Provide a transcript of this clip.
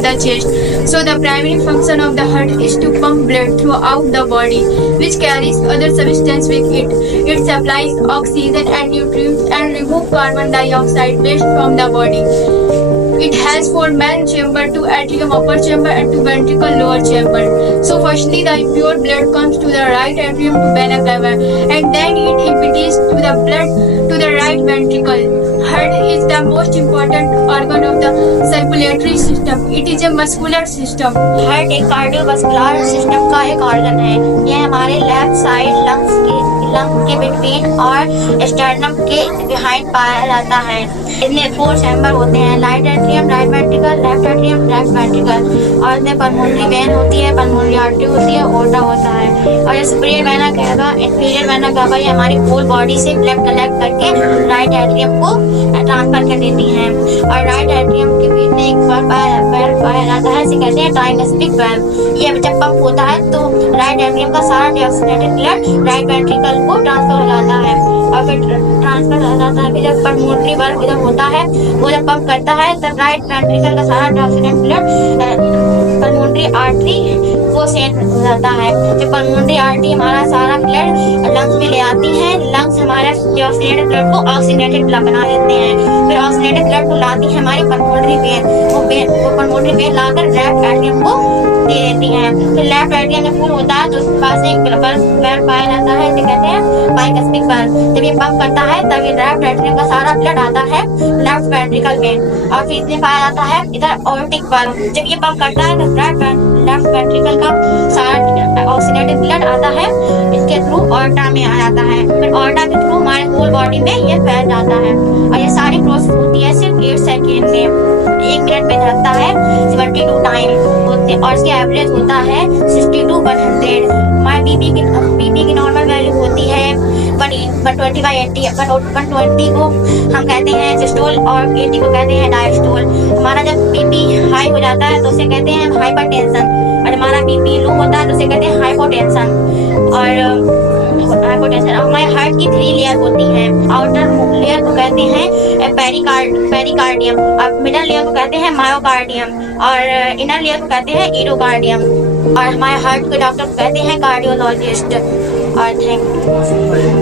of the chest. So the primary function of the heart is to pump blood throughout the body, which carries other substances with it. It supplies oxygen and nutrients and removes carbon dioxide waste from the body. It has 4 main chambers, 2 atrium upper chamber and 2 ventricle lower chamber. So firstly the impure blood comes to the right atrium to vena cava, and then it empties to the blood to the right ventricle. Heart is the most important organ of the circulatory system. It is a muscular system. Heart एक cardiovascular system का एक organ है। यह हमारे left side lung के between और sternum के behind पाया जाता है। इसमें 4 चैम्बर होते हैं, right atrium, right ventricle, left atrium, left ventricle. और इसमें पल्मोनरी वेन होती है, पल्मोनरी आर्टरी होती है, ओर्टा होता है। और ये superior vena cava, inferior vena cava ये हमारी होल बॉडी से ब्लड कलेक्ट करके राइट एट्रियम को ट्रांसफर कर देती हैं। और राइट एट्रियम के बीच में एक वाल्व पाया जाता है, इसे कहते हैं ट्राइस्मिक वाल्व। ये जब पंप होता है तो राइट एट्रियम का सारा डीऑक्सीनेटेड ब्लड राइट वेंट्रिकल को ट्रांसफर हो जाता है और फिर ट्रांसफर हो जाता है। फिर जब पल्मोनरी वाल्व जब होता है वो जब पंप करता है तब राइट वेंट्रिकल का सारा डीऑक्सीनेटेड ब्लड पल्मोनरी आर्टरी को सेंड हो जाता है। जब पल्मोनरी आर्टरी हमारा सारा ब्लड लंग्स में ले आती है, लंग्स हमारे डीऑक्सीनेटेड ब्लड को ऑक्सीनेटेड ब्लड बना देते हैं। फिर ऑक्सीनेटेड ब्लड को लाती है हमारी पल्मोनरी वेन, वो पल्मोनरी वेन लाकर लेफ्ट एट्रियम को दे देती हैं। फिर लेफ्ट एट्रियम जब फुल होता है तो उसके पास एक वाल्व पाया जाता है, इसे कहते हैं बाइकस्मिक वाल्व। जब ये पंप करता है तब ये लेफ्ट एट्रियम का सारा ब्लड आता है लेफ्ट वेंट्रिकल में और फिर इसमें पाया जाता है इधर ऑर्टिक वाल्व। जब ये पंप करता है तो लेफ्ट वेंट्रिकल का सारा ऑक्सीनेटेड ब्लड आता है इसके थ्रू ऑर्टा में आ जाता है। फिर ऑर्टा के थ्रू हमारे होल बॉडी में ये फैल जाता है और ये सारी प्रोसेस होती है सिर्फ 8 सेकेंड में। 1 मिनट में धड़कता है 72 टाइम होते और इसके एवरेज होता है 60 to 100। हमारे बीपी की नॉर्मल वैल्यू होती है 120/80। 120 को हम कहते हैं सिस्टोल और 80 को कहते हैं डायस्टोल। हमारा जब बीपी हाई हो जाता है तो उसे कहते हैं हाइपरटेंशन और हमारा बीपी लो होता है तो उसे कहते हैं हाइपोटेंशन। और हमारे हार्ट की 3 लेयर होती हैं। आउटर लेयर को कहते हैं पेरिकार्डियम और मिडल लेयर को कहते हैं मायोकार्डियम और इनर लेयर को कहते हैं ईडोकार्डियम। और हमारे हार्ट के डॉक्टर को कहते हैं कार्डियोलॉजिस्ट। और थैंक यू।